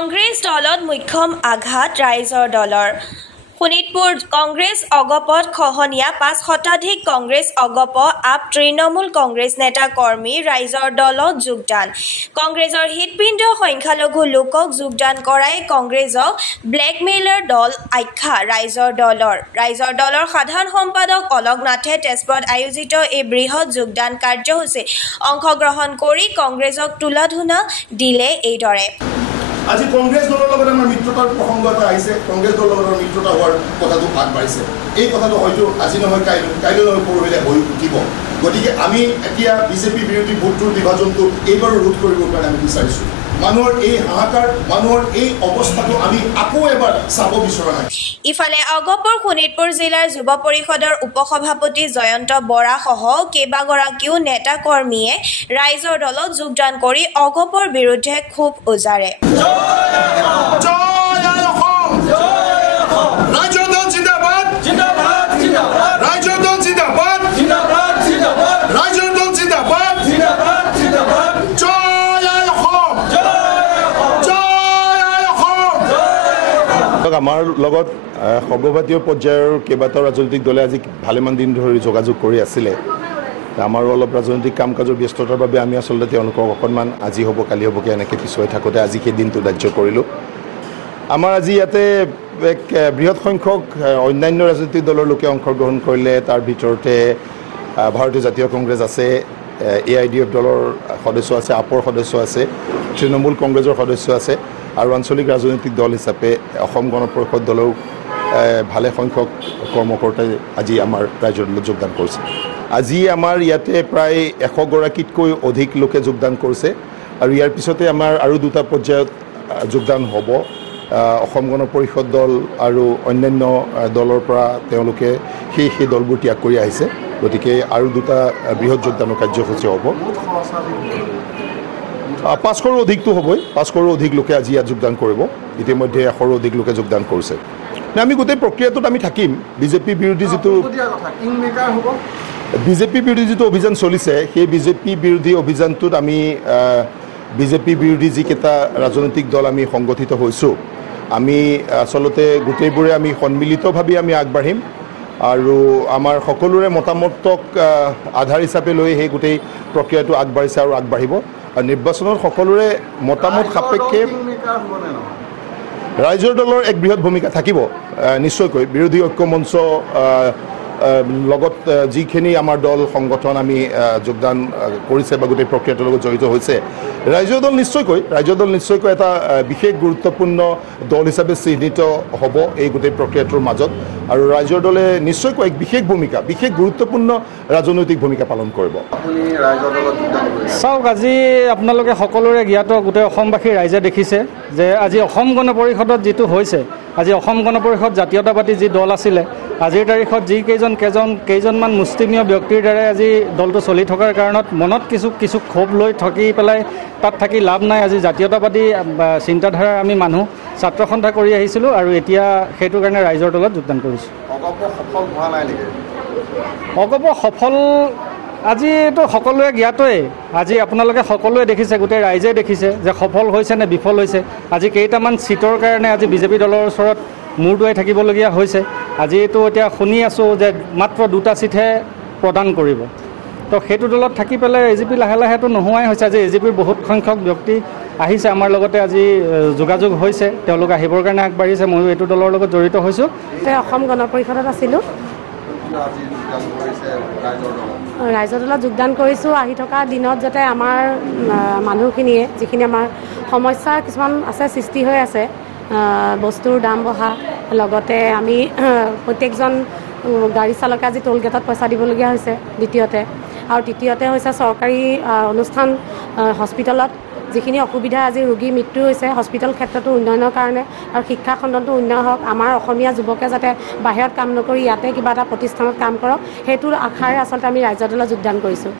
কংগ্ৰেছ দলত মুখ্যম আঘাত ৰাইজৰ দলৰ শোণিতপুৰ কংগ্ৰেছ অগপত খহনীয়া ৫ শতাধিক কংগ্ৰেছ অগপ আপ তৃণমূল কংগ্ৰেছ নেতা কৰ্মী ৰাইজৰ দলত যোগদান কংগ্ৰেছৰ হৃদপিণ্ড সংখ্যালঘু লোকক যোগদান কৰাই কংগ্ৰেছক ব্লেকমেইলাৰ দল আখ্যা ৰাইজৰ দলৰ সাধাৰণ সম্পাদক অলক নাথে তেজপুৰত আয়োজিত এই বৃহৎ যোগদান কাৰ্যসূচীত অংশগ্ৰহণ কৰি কংগ্ৰেছক তুলাধুনা দিলে এইদৰে আজি কংগ্ৰেছ দলৰ লগত আমাৰ মিত্ৰতাৰ প্ৰসংগ এটা আহিছে কংগ্ৰেছ দলৰ লগত মিত্ৰতা হোৱাৰ কথাটো আগবাঢ়িছে এই কথাটো হয়তো আজি নহয় কাইলৈ নহয় পৰহিলে হৈ উঠিব গতিকে আমি এতিয়া বিজেপি বিৰোধী ভোটটোৰ বিভাজনটো এইবাৰো ৰোধ কৰিবৰ কাৰণে আমি বিচাৰিছোঁ মানুহৰ এই হাহাকাৰ মানুহৰ এই অৱস্থাটো আমি আকৌ এবাৰ চাব বিচৰা নাই ইফালে অগপৰ শোণিতপুৰ জিলাৰ যুৱ পৰিষদৰ উপসভাপতি জয়ন্ত বৰাসহ কেইবাগৰাকীও নেতা কৰ্মীয়ে ৰাইজৰ দলত যোগদান কৰি অগপৰ বিৰুদ্ধে ক্ষোভ উজাৰে আমাৰ লগত সৰ্বভাৰতীয় পৰ্যায়ৰ কেইবাটাও ৰাজনৈতিক দলে আজি ভালেমান দিন ধৰি যোগাযোগ কৰি আছিলে আমাৰো অলপ ৰাজনৈতিক কাম কাজৰ ব্যস্ততাৰ বাবে আমি আচলতে তেওঁলোকক অকণমান আজি হ'ব কালি হ'বকৈ এনেকৈ পিছুৱাই থাকোঁতে আজি সেই দিনটো ধাৰ্য কৰিলোঁ আমাৰ আজি ইয়াতে এক বৃহৎ সংখ্যক অন্যান্য ৰাজনৈতিক দলৰ লোকে অংশগ্ৰহণ কৰিলে তাৰ ভিতৰতে ভাৰতীয় জাতীয় কংগ্ৰেছ আছে AIDF দলৰ সদস্য আছে আপৰ সদস্য আছে তৃণমূল কংগ্ৰেছৰ সদস্য আছে আৰু আঞ্চলিক ৰাজনৈতিক দল হিচাপে অসম গণ পৰিষদ দলেও ভালে সংখ্যক কৰ্মকৰ্তাই আজি আমাৰ ৰাইজৰ দলত যোগদান কৰিছে আজি আমাৰ ইয়াতে প্ৰায় 100 গৰাকীতকৈ অধিক লোকে যোগদান কৰিছে আৰু ইয়াৰ পিছতে আমাৰ আৰু দুটা পৰ্যায়ত যোগদান হ'ব অসম গণ পৰিষদ দল আৰু অন্যান্য দলৰ পৰা তেওঁলোকে সেই দলবোৰ ত্যাগ কৰি আহিছে গতিকে আৰু দুটা বৃহৎ যোগদানৰ কাৰ্যসূচী হ'ব 500ৰো অধিকটো হ'বই 500ৰো অধিক লোকে আজি ইয়াত যোগদান কৰিব ইতিমধ্যে 100ৰো অধিক লোকে যোগদান কৰিছে আমি গোটেই প্ৰক্ৰিয়াটোত আমি থাকিম বিজেপি বিৰোধী যিটো অভিযান চলিছে সেই বিজেপি বিৰোধী অভিযানটোত আমি বিজেপি বিৰোধী যিকেইটা ৰাজনৈতিক দল আমি সংগঠিত হৈছোঁ আমি আচলতে গোটেইবোৰে আমি সন্মিলিতভাৱে আমি আগবাঢ়িম আৰু আমাৰ সকলোৰে মতামতক আধাৰ হিচাপে লৈ সেই গোটেই প্ৰক্ৰিয়াটো আগবাঢ়িছে আৰু আগবাঢ়িব আৰু নিৰ্বাচনত সকলোৰে মতামত সাপেক্ষে ৰাইজৰ দলৰ এক বৃহৎ ভূমিকা থাকিব নিশ্চয়কৈ বিৰোধী ঐক্য মঞ্চ লগত যিখিনি আমাৰ দল সংগঠন আমি যোগদান কৰিছে বা গোটেই প্ৰক্ৰিয়াটোৰ লগত জড়িত হৈছে ৰাইজৰ দল নিশ্চয়কৈ এটা বিশেষ গুৰুত্বপূৰ্ণ দল হিচাপে চিহ্নিত হ'ব এই গোটেই প্ৰক্ৰিয়াটোৰ মাজত আৰু ৰাইজৰ দলে নিশ্চয়কৈ এক বিশেষ গুৰুত্বপূৰ্ণ ৰাজনৈতিক ভূমিকা পালন কৰিব চাওক আজি আপোনালোকে সকলোৰে জ্ঞাত গোটেই অসমবাসী ৰাইজে দেখিছে যে আজি অসম গণ পৰিষদত যিটো হৈছে আজি অসম গণ পৰিষদ জাতীয়তাবাদী যি দল আছিলে আজিৰ তাৰিখত যি কেইজনমান মুষ্টিমীয় ব্যক্তিৰ দ্বাৰা আজি দলটো চলি থকাৰ কাৰণত মনত কিছু ক্ষোভ লৈ থাকি পেলাই তাত থাকি লাভ নাই আজি জাতীয়তাবাদী চিন্তাধাৰাৰ আমি মানুহ ছাত্ৰ সন্থা কৰি আহিছিলোঁ আৰু এতিয়া সেইটো কাৰণে ৰাইজৰ দলত যোগদান কৰিছোঁ অগপ সফল আজিতো সকলোৱে জ্ঞাতই আজি আপোনালোকে সকলোৱে দেখিছে গোটেই ৰাইজে দেখিছে যে সফল হৈছে নে বিফল হৈছে আজি কেইটামান চিটৰ কাৰণে আজি বিজেপি দলৰ ওচৰত মূৰ দোৱাই থাকিবলগীয়া হৈছে আজিতো এতিয়া শুনি আছোঁ যে মাত্ৰ 2টা চিটহে প্ৰদান কৰিব তো সেইটো দলত থাকি পেলাই AGP লাহে লাহেতো নোহোৱাই হৈছে আজি AGPৰ বহুত সংখ্যক ব্যক্তি আহিছে আমাৰ লগতে আজি যোগাযোগ হৈছে তেওঁলোক আহিবৰ কাৰণে আগবাঢ়িছে ময়ো এইটো দলৰ লগত জড়িত হৈছোঁ অসম গণ পৰিষদত আছিলোঁ ৰাইজৰ দলত যোগদান কৰিছোঁ আহি থকা দিনত যাতে আমাৰ মানুহখিনিয়ে যিখিনি আমাৰ সমস্যা কিছুমান আছে সৃষ্টি হৈ আছে বস্তুৰ দাম বঢ়া লগতে আমি প্ৰত্যেকজন গাড়ী চালকে আজি টোল গেটত পইচা দিবলগীয়া হৈছে দ্বিতীয়তে আৰু তৃতীয়তে হৈছে চৰকাৰী অনুষ্ঠান হস্পিটেলত যিখিনি অসুবিধা আজি ৰোগী মৃত্যু হৈছে হস্পিটেল ক্ষেত্ৰতো উন্নয়নৰ কাৰণে আৰু শিক্ষা খণ্ডটো উন্নয়ন হওক আমাৰ অসমীয়া যুৱকে যাতে বাহিৰত কাম নকৰি ইয়াতে কিবা এটা প্ৰতিষ্ঠানত কাম কৰক সেইটোৰ আশাৰে আচলতে আমি ৰাইজৰ দলত যোগদান কৰিছোঁ